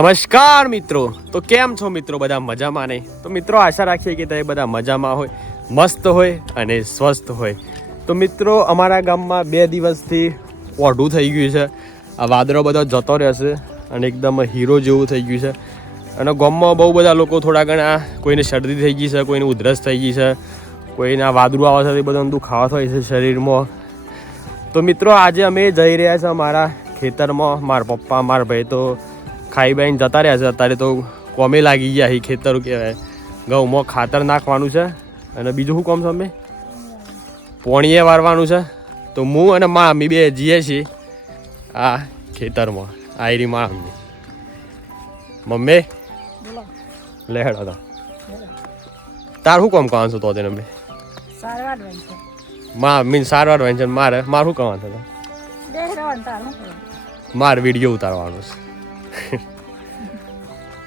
નમસ્કાર મિત્રો, તો કેમ છો મિત્રો? બધા મજામાં ને? તો મિત્રો આશા રાખીએ કે તમે બધા મજામાં હોય, મસ્ત હોય અને સ્વસ્થ હોય. તો મિત્રો અમારા ગામમાં 2 દિવસથી ઓઢું થઈ ગયું છે. આ વાદળો બધો જતો રહેશે અને એકદમ હીરો જેવું થઈ ગયું છે. અને ગામમાં બહુ બધા લોકો થોડા ઘણા, કોઈને શરદી થઈ ગઈ છે, કોઈને ઉધરસ થઈ ગઈ છે, કોઈના વાદળું આવે છે, એ બધું દુખાવા થાય છે શરીરમાં. તો મિત્રો આજે અમે જઈ રહ્યા છીએ અમારા ખેતરમાં. મારા પપ્પા મારા ભાઈ તો ખાઈ બાઈને જતા રહ્યા છે. અત્યારે તો કોમે લાગી ગયા. એ ખેતર કહેવાય. ઘઉંમાં ખાતર નાખવાનું છે અને બીજું શું કામ છે? અમે પોણીએ વારવાનું છે. તો હું અને મા અમ્મી 2 જઈએ છીએ આ ખેતરમાં. આયરી મા અમ્મી. મમ્મી લે હેડો તો તાર શું કામ કરવાનું છું? તો તેને અમે મા અમ્મીને સારવાર વાંચન મારે શું કરવાનું છે? મારે વિડીયો ઉતારવાનો છે.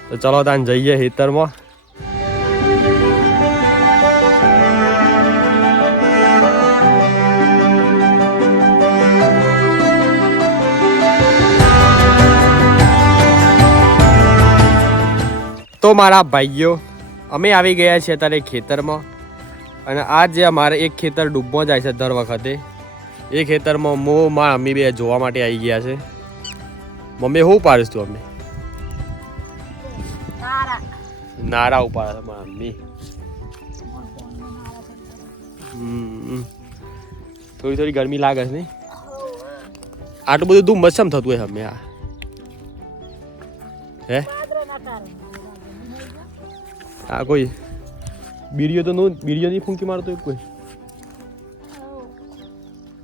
તો ચલો તાન જઈએ ખેતરમાં. તો મારા ભાઈઓ, અમે આવી ગયા છીએ અત્યારે ખેતરમાં. અને આ જે અમારે એક ખેતર ડૂબમાં જાય છે દર વખતે, એ ખેતરમાં હું મારા મમ્મી 2 જોવા માટે આવી ગયા છે. મમ્મી શું પાડીશ તું? અમે નારા ઉપાડે મારા મમ્મી. થોડી ગરમી લાગે છે ને? આટલું બધું ધુમ્મસ કેમ થતું હોય? અમે આ કોઈ બીડીઓ ની ફૂંકી મારતો કોઈ?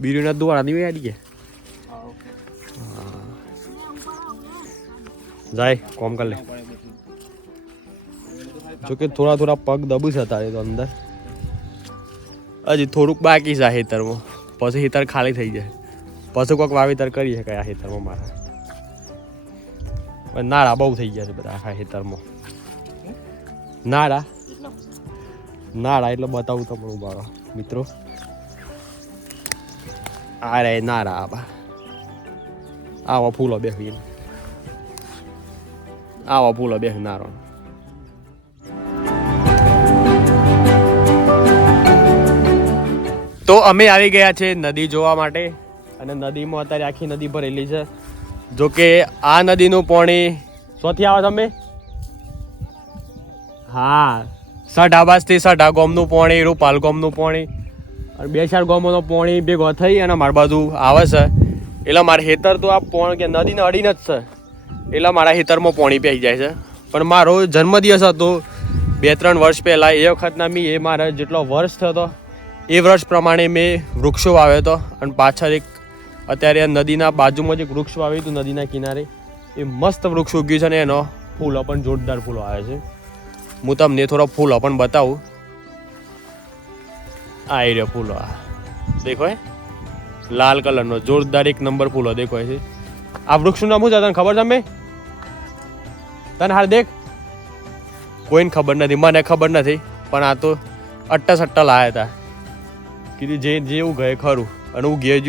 બીડીઓના દ્વારા નહીં આડી ગયા જાય કોમ કર લે. જોકે થોડા પગ દબુ છે તારે તો અંદર. હજી થોડુંક બાકી છે આ ખેતરમાં. પછી ખેતર ખાલી થઈ જાય પછી કોઈક વાવેતર કરી શકાય આ ખેતરમાં. મારા નાળા બહુ થઈ ગયા છે બધા આખા ખેતરમાં. નાળા એટલે બતાવું તમને ઉભારો મિત્રો. આ રે નાળા. આવા ફૂલો બેસી નારો. તો અમે આવી ગયા છે નદી જોવા માટે. અને નદીમાં અત્યારે આખી નદી ભરેલી છે. જોકે આ નદીનું પાણી શોથી આવે તમે? હા, સઢા બાજથી સઢા ગામનું પાણી, રૂપાલ ગામનું પાણી અને 2-4 ગામોનું પાણી ભેગો થઈ અને મારી બાજુ આવે છે. એટલે મારા ખેતર તો આ પોણ કે નદીને અડીને જ છે. એટલે મારા ખેતરમાં પાણી પી જાય છે. પણ મારો જન્મદિવસ હતો 2-3 વર્ષ પહેલાં. એ વખતના મેં મારા જેટલો વર્ષ થયો એ વર્ષ પ્રમાણે મેં વૃક્ષો વાવ્યો હતો. અને પાછળ એક અત્યારે નદીના બાજુમાં જ એક વૃક્ષ વાવ્યું હતું નદીના કિનારે. એ મસ્ત વૃક્ષ ઉગ્યું છે ને એનો ફૂલો પણ જોરદાર ફૂલો આવે છે. હું તમને થોડો ફૂલો પણ બતાવું. આ એ રહ્યો ફૂલો. આ દેખો, લાલ કલરનો જોરદાર 1 નંબર ફૂલો દેખાય છે. આ વૃક્ષનું નામ શું છે તને ખબર છે? તને હાલ દેખ, કોઈને ખબર નથી, મને ખબર નથી. પણ આ તો અટ્ટા લાયા હતા. કીધું જેવું ગયે ખરું. અને હું ઘેર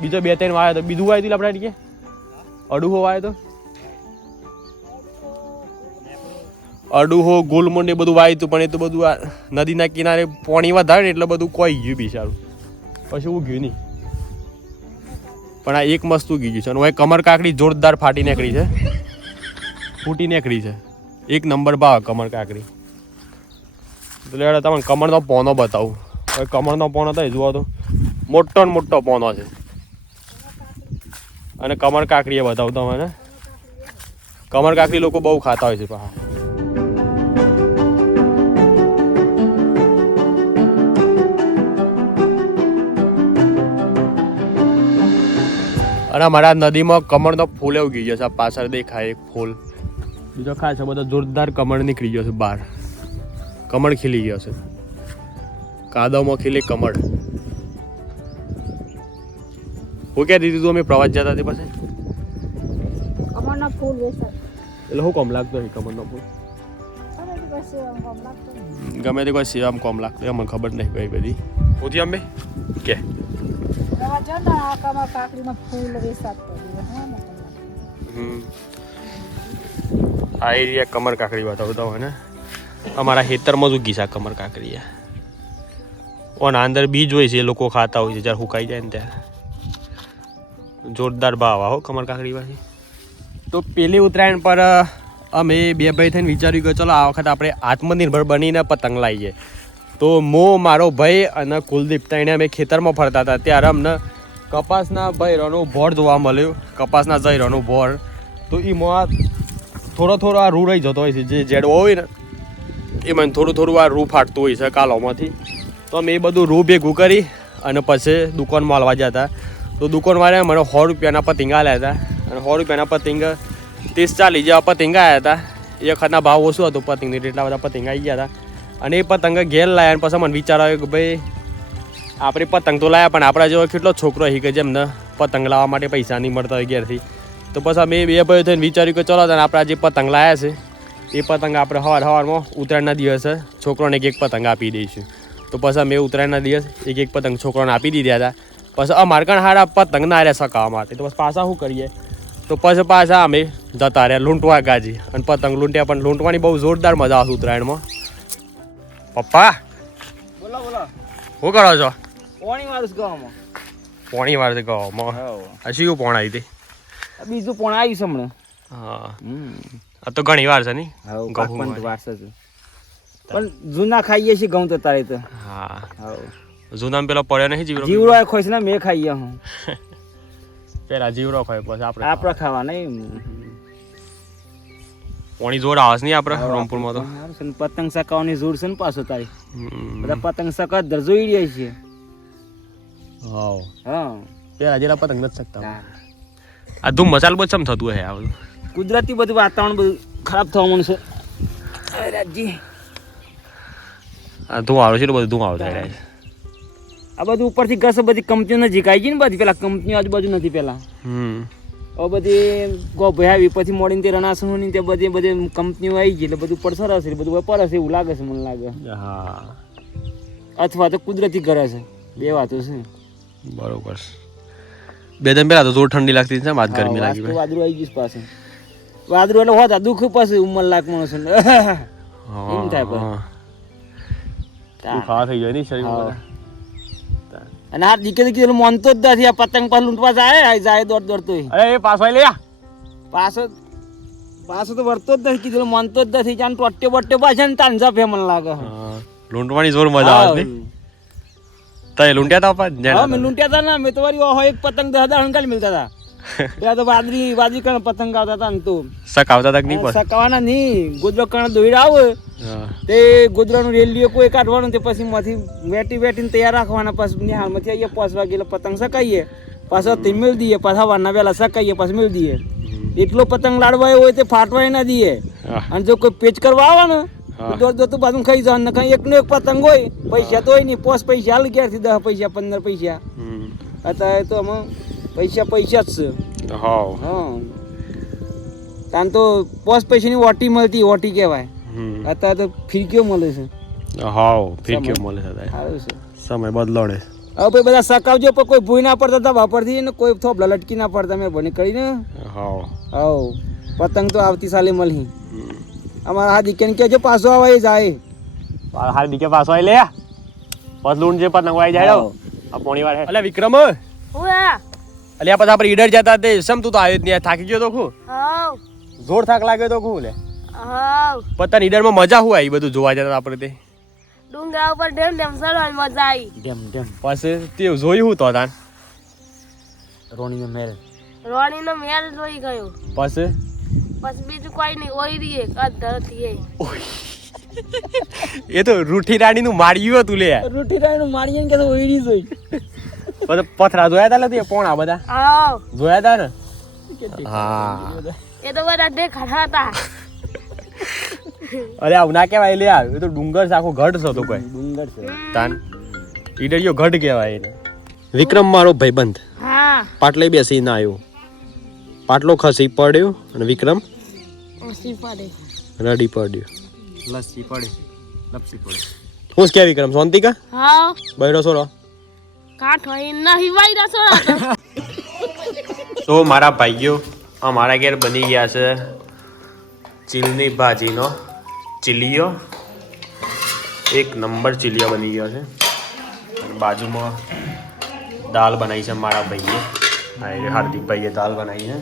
બીજો 2-3 વાયો તો બીજું વાય હતું આપણે કે અડુહો વાયો તો. અડુહો ગુલમુંડ એ બધું વાયું હતું. પણ એ તો બધું આ નદીના કિનારે પાણી વધારે ને એટલે બધું કોઈ ગયું બિચારું. પછી ઉગ્યું નહીં. પણ આ એક મસ્ત ઉગી ગયું છે. અને કમર કાકડી જોરદાર ફૂટી નીકળી છે. 1 નંબર ભાવ કમર કાકડી. એટલે તમને કમરનો પોનો બતાવું. હવે કમરનો પોનો થાય જુઓ તો મોટો ને મોટો પોનો છે. અને કમર કાકડી એ બતાવું તમને. કમર કાકડી લોકો બહુ ખાતા હોય છે. અને અમારા નદીમાં કમળનો ફૂલ ઉગી ગયો છે. આ પાછળ દેખાય એક ફૂલ. બીજો ખાય છે બધો જોરદાર કમળ નીકળી ગયો છે બહાર. કમળ ખીલી ગયો છે. કાદવમાં ખીલે કમળ. હું ક્યાં દીધું તું? અમે પ્રવાસ જતા હતી પાસે કમળનો ફૂલ એટલે શું કોમ લાગતો હોય? કમળનો ફૂલ ગમે તે કોઈ સેવામાં કોમ લાગતો હોય. અમને ખબર નહીં કઈ બધી. પૂછી અમે કે આ એરિયા કમર કાકડી બતાવતા હોય ને અમારા ખેતરમાં જ ઉગી છે કમર કાકડી ઓના અંદર બીજ હોય છે એ લોકો ખાતા હોય છે જ્યારે સુકાઈ જાય ને ત્યારે જોરદાર ભાવ આવો કમર કાકડી પાછી તો પેલી ઉત્તરાયણ પર અમે બે ભાઈ થઈને વિચાર્યું કે ચલો આ વખત આપણે આત્મનિર્ભર બનીને પતંગ લાવીએ તો મારો ભાઈ અને કુલદીપ તઈને અમે ખેતરમાં ફરતા હતા ત્યારે અમને કપાસના ભૈરોનો ભોર જોવા મળ્યો કપાસના જૈરોનો ભોર તો એમાં થોડો આ રૂ રહી જતો હોય છે જે જેડવો હોય ને એમાં થોડું આ રૂ ફાટતું હોય છે કાલોમાંથી તો અમે એ બધું રૂ ભેગું કરી અને પછી દુકાનમાં હાલવા ગયા હતા તો દુકાનવાળાએ મને 100 રૂપિયાના પતંગ આલ્યા હતા અને 100 રૂપિયાના પતંગ 30-40 જેવા પતંગ આવ્યા હતા એક વખતના ભાવ ઓછું હતું પતંગની એટલા બધા પતંગ આવી ગયા હતા અને એ પતંગ ઘેર લાવ્યા અને પછી મને વિચાર આવ્યો કે ભાઈ આપણે પતંગ તો લાવ્યા પણ આપણા જેવો કેટલો છોકરો હી કે જેમને પતંગ લાવવા માટે પૈસા નહીં મળતા હોય ઘેરથી તો પછી અમે બે ભાઈઓ થઈને વિચાર્યું કે ચલો તને આપણા જે પતંગ લાવ્યા છે એ પતંગ આપણે સવારમાં ઉત્તરાયણના દિવસે છોકરોને એક પતંગ આપી દઈશું તો પછી અમે ઉત્તરાયણના દિવસ એક પતંગ છોકરાને આપી દીધા હતા પછી અમારે કણ હારા પતંગ ના રહ્યા સકાવવા માટે તો બસ પાછા શું કરીએ તો પછી પાછા અમે જતા રહ્યા લૂંટવા ગાજી અને પતંગ લૂંટ્યા પણ લૂંટવાની બહુ જોરદાર મજા આવશે ઉત્તરાયણમાં પપ્પા બોલો શું કરો છો પોણી વાળું ગામમાં પોણી વાર ગામમાં હજી શું પોણ આવી હતી બીજું પોણ આવ્યું છે હમણાં હા આ તો ઘણી વાર છે ને પણ વાર છે પણ જૂના ખાઈએ છીએ ઘઉં તો તારે તો હા જૂનામાં પેલો પડ્યો નહીં જીવડો ખોશ ને મેં ખાઈએ હું પેલા જીવડો ખાય પછી આપણે ખાવા નહીં પોણી જોર આવે નહીં આપણે રામપુરમાં તો પતંગ સકાવવાની જોર છે ને પાછો તારી બધા પતંગ સકા જોઈ રહ્યા છીએ હા પેલા જેલા પતંગ નથી શકતા આ ધૂમ મસાલ બહુ ચમ થતું હે આ બધું કુદરતી બધું વાતાવરણ બધું ખરાબ થવાનું છે રાજજી આ ધુમાડો છે બધું ધુમાડો થઈ રહ્યા છે આ બધું ઉપરથી ઘસ બધી કંપનીઓ નજીક આવી ગઈ ને બધી પેલા કંપનીઓ આજુબાજુ નથી પેલા હવે બધી ગોભાઈ આવી પછી મોડીને તે રણાસણની તે બધી કંપનીઓ આવી ગઈ એટલે બધું પડસર હશે બધું પરસ એવું લાગે છે મને લાગે હા અથવા તો કુદરતી ઘર છે બે વાતો છે બરોબર બે દિન પહેલા તો જોર ઠંડી લાગતી છે વાત ગરમી લાગી વાદળું આવી ગયું પાસે વાદળું એટલે હોતા દુઃખ પાસે ઉંમર લાખ માણસ એમ થાય પણ ખાવા થઈ જાય ને શરીર અને આ દીકરી કીધું માનતો જ નથી આ પતંગ પર લૂંટવા જાય દોડતો અરે પાછો લે પાછો તો વળતો જ નથી કીધું માનતો જ નથી જાણ ટોટ્યો બટ્યો પાછા ને તાંજા ફે મને લાગે લૂંટવાની જોર મજા આવે તય લૂંટ્યા તા પણ હા મેં લૂંટ્યા તા ના મેં તો વારી ઓહો એક પતંગ 10,000 હંકાલ મિલતા હતા ત્યાં તો વાદળી કણ પતંગ આવતા હતા ને તો સકાવતા તક નહીં પણ સકાવાના નહીં ગોદરો કણ દોઈડા આવે તે ગોદરાનું રેલીઓ કોઈ કાઢવાનું તે પછી માંથી વેટીને તૈયાર રાખવાના પછી નિહાળમાંથી આવીએ 5 વાગે પતંગ સકાઈએ પાછા તે મેળ દઈએ પાછા વારના વહેલા સકાઈએ પાછા મેળ દઈએ એટલો પતંગ લાડવાયો હોય તે ફાટવાય ના દઈએ અને જો કોઈ પેચ કરવા આવે ને તો બાજુ ખાઈ જવાનું કઈ એકનો એક પતંગ હોય પૈસા તો હોય નહીં 5 પૈસા હાલ ક્યારથી 10 પૈસા 15 પૈસા અત્યારે તો આમાં પૈસા જ છે હા તાન તો 5 પૈસાની ઓટી મળતી ઓટી કહેવાય અત્યારે તો ફિરકીઓ મળે છે ફિરકીઓ મળે છે સારું છે સમય બદલાડે હવે ભાઈ બધા સકાવજો પણ કોઈ ભૂઈ ના પડતા હતા વાપરથી ને કોઈ થોપલા લટકી ના પડતા મેં બની કરીને પતંગ તો આવતી સાલે મળી અમારા હા દીકે કે પાછો આવે જાય હાલ દીકે પાછો આવી લે બસ લૂંટ જે પતંગ આવી જાય આ પોણી વાર અલે વિક્રમ અલ્યા પછી આપણે ઈડર જતા તે સમ તું તો આવ્યો જ નહીં થાકી ગયો તો ખું જોર થાક લાગ્યો તો ખું લે પતંગ ઈડરમાં મજા હું આવી બધું જોવા જતા આપણે તે ડુંગરા ઉપર ડેમ ચડવાની મજા આવી ડેમ પછી તે જોયું હું તો તાન રોણીનો મેળ જોઈ ગયો પછી બીજું કોઈ નહીં ઓઈ રીએ કદરથી એ તો રૂઠી રાણી નું માળ્યું હતું લે રૂઠી રાણી નું માળ્યું કે ઓઈડી જોઈ પછી પથરા જોયા તા લે પોણા બધા જોયા તા ને હા એ તો બધા દેખાતા હતા અરે આવું ના કેવાય લે એ તો ડુંગર આખો ગઢ છે તો કોઈ ડુંગર છે તાન ઈડરિયો ગઢ કહેવાય એને વિક્રમ મારો ભાઈબંધ હા પાટલે બેસી ના આવ્યો પાટલો ખસી પડ્યો અને વિક્રમ રડી પડ્યો લસ્સી પડે હું કે વિક્રમ શાંતિ કા હા બૈરો સોરો કાઠ હોય નહીં વાયરા સોરા તો મારા ભાઈઓ અમારા ઘેર બની ગયા છે ચીલની ભાજીનો ચીલીઓ એક નંબર ચીલીઓ બની ગયો છે અને બાજુમાં દાલ બનાવી છે મારા ભાઈએ હાર્दिकભાઈએ दाल बनाई है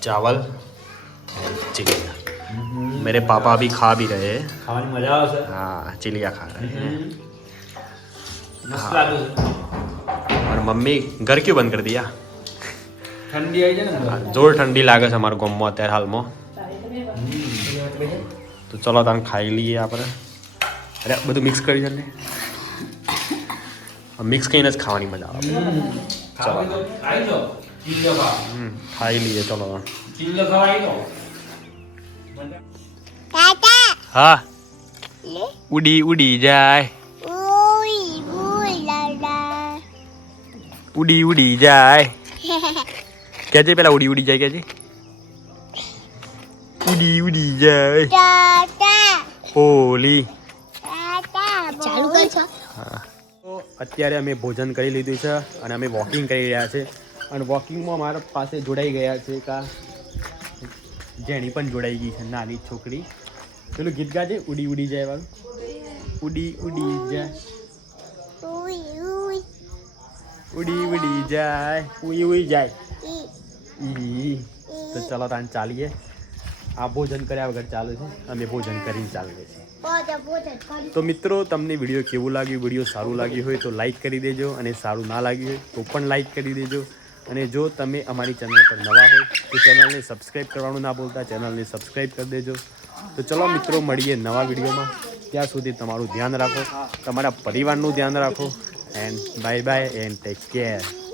चावल चिलिया मेरे पापा भी खा भी रहे हैं ખાવાની મજા આવશે हाँ चिलिया खा रहे हैं મસ્ત લાગે और मम्मी घर क्यों बंद कर दिया ઠંડી આવી જાય ને जोर ठंडी लागे છે અમારા ગામમાં અત્યારે હાલમાં તો ચલો તને ખાઈ લઈએ આપણે અરે બધું મિક્સ કરી છે ને મિક્સ કરીને જ ખાવાની મજા આવે ચલો આવી જાઓ ચીલ્લો ખાવા ખાઈ લઈએ ચલો ચીલ્લો ખાવા આવી જાઓ હા ઉડી ઉડી જાય ઉડી ઉડી જાય કેજે પેલા ઉડી ઉડી જાય કેજે ઉડી ઉડી જાય ઓલી ચાલુ કર છો હા તો અત્યારે અમે ભોજન કરી લીધું છે અને અમે વોકિંગ કરી રહ્યા છે અને વોકિંગમાં મારા પાસે જોડાઈ ગયા છે કા જેણી પણ જોડાઈ ગઈ છે નાની છોકરી પેલું ગીત ગાજે ઉડી ઉડી જાય વાળું ઉડી ઉડી જાય ઉડી ઉડી જાય ઉઈ ઉઈ જાય ઈ તો ચલો તાન ચાલીએ આ ભોજન કર્યા વગર ચાલે છે અમે ભોજન કરીને ચાલીએ છીએ તો મિત્રો તમને વિડીયો કેવું લાગ્યું વિડીયો સારું લાગ્યું હોય તો લાઈક કરી દેજો અને સારું ના લાગ્યું હોય તો પણ લાઈક કરી દેજો અને જો તમે અમારી ચેનલ પર નવા હોય તો ચેનલને સબસ્ક્રાઈબ કરવાનું ના ભૂલતા ચેનલને સબસ્ક્રાઈબ કરી દેજો તો ચલો મિત્રો મળીએ નવા વિડીયોમાં ત્યાં સુધી તમારું ધ્યાન રાખો તમારા પરિવારનું ધ્યાન રાખો and bye bye and take care